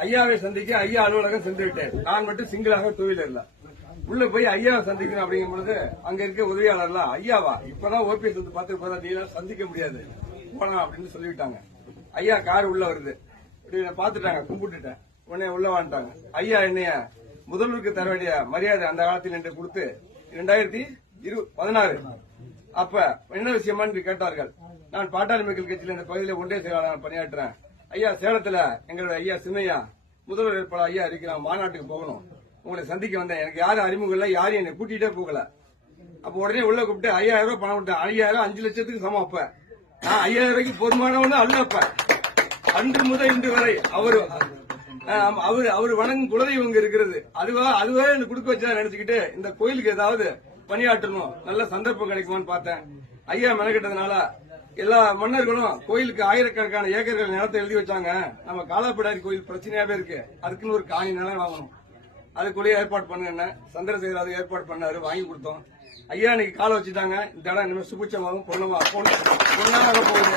ஐயாவை சந்திக்க ஐயா அலுவலகம் சென்று விட்டேன் நான் மட்டும் சிங்கிளாக டூ வீலர்ல உள்ள போய் ஐயாவை சந்திக்கணும் அப்படிங்கும் பொழுது அங்க இருக்க உதவியாளர்லாம் ஐயாவா இப்பதான் ஓபிஎஸ் வந்து பார்த்து போதா நீ சந்திக்க முடியாது. போலாம் அப்படின்னு சொல்லிவிட்டாங்க. ஐயா கார் உள்ள வருது. இப்படி பார்த்துட்டாங்க கும்பிட்டுட்டேன். உடனே உள்ள வந்துட்டாங்க. ஐயா என்னைய முதல்வருக்கு தர வேண்டிய மரியாதை அந்த காலத்தில் என்று கொடுத்து இரண்டாயிரத்தி இரு பதினாறு. அப்ப என்ன விஷயமா என்று கேட்டார்கள். நான் பாட்டாளி மக்கள் கட்சியில் இந்த பகுதியில் ஒன்றிய செயலாளர் பணியாற்றுறேன். ஐயா சேலத்துல எங்களுடைய ஐயா சின்னையா முதல்வர் வேட்பாளர் ஐயா இருக்கிற மாநாட்டுக்கு போகணும். உங்களை சந்திக்க வந்தேன். எனக்கு யாரும் அறிமுகம் இல்லை யாரும் என்னை கூட்டிகிட்டே போகல. அப்ப உடனே உள்ள கூப்பிட்டு ஐயாயிரம் ரூபாய் பணம் கொடுத்தேன். ஐயாயிரம் அஞ்சு லட்சத்துக்கு சமம் அப்ப. நான் ஐயாயிரம் ரூபாய்க்கு பொதுமானவனு அல்ல அப்ப. அன்று முதல் இன்று வரை அவரு அவர் அவரு அவரு வணங்கும் குலதெய்வம் இருக்கிறது. அதுவா அதுவே எனக்கு கொடுக்க வச்சா நினைச்சுக்கிட்டு இந்த கோயிலுக்கு ஏதாவது பணியாற்றணும் நல்ல சந்தர்ப்பம் கிடைக்குமான்னு பார்த்தேன். ஐயா மெனக்கிட்டதுனால எல்லா மன்னர்களும் கோயிலுக்கு ஆயிரக்கணக்கான ஏக்கர்கள் நிலத்தை எழுதி வச்சாங்க. நம்ம காலாப்பிடாரி கோயில் பிரச்சனையாவே இருக்கு. அதுக்குன்னு ஒரு காணி நிலம் வாங்கணும். அதுக்குள்ளேயே ஏற்பாடு பண்ணுங்க சந்திரசேகர் அது ஏற்பாடு பண்ணாரு வாங்கி கொடுத்தோம். ஐயா இன்னைக்கு காலை வச்சுட்டாங்க. இந்த இடம் இனிமேல் சுபிச்சமாகவும் பொண்ணுமா பொண்ணாக போகுது.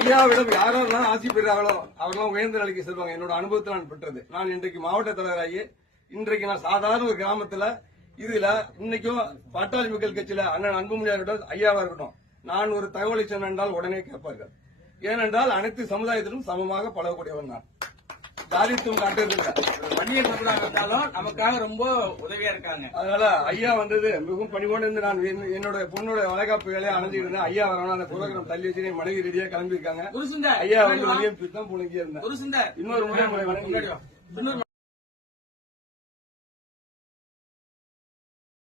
ஐயாவிடம் யாரெல்லாம் ஆசி பெறுறாங்களோ அவரெல்லாம் உயர்ந்த நிலைக்கு செல்வாங்க. என்னோட அனுபவத்தில் நான் பெற்றது. நான் இன்றைக்கு மாவட்ட தலைவராகி இன்றைக்கு நான் சாதாரண ஒரு கிராமத்தில் இதுல இன்னைக்கும் பாட்டாளி மக்கள் கட்சியில அண்ணன் அன்புமணியாரோட ஐயாவா இருக்கட்டும். நான் ஒரு தகவலை சொன்னால் உடனே கேட்பார்கள். ஏனென்றால் அனைத்து சமுதாயத்திலும் சமமாக பழகக்கூடியவன் நான். தாரித்துவம் காட்டுறதில்லை. இருந்தாலும் நமக்காக ரொம்ப உதவியா இருக்காங்க. அதனால ஐயா வந்தது மிகவும் பணிவோடு இருந்து நான் என்- என்னோட பொண்ணோட வளைகாப்பு வேலையை அணைஞ்சிட்டு இருந்தேன் ஐயா வரணும் அந்த புரோகிராம் தள்ளி வச்சு மனைவி ரெடியா கிளம்பி இருக்காங்க குரு சுந்தர் ஐயா வந்து வெளியே தான் புழுங்கி இருந்தேன் இன்னொரு முறை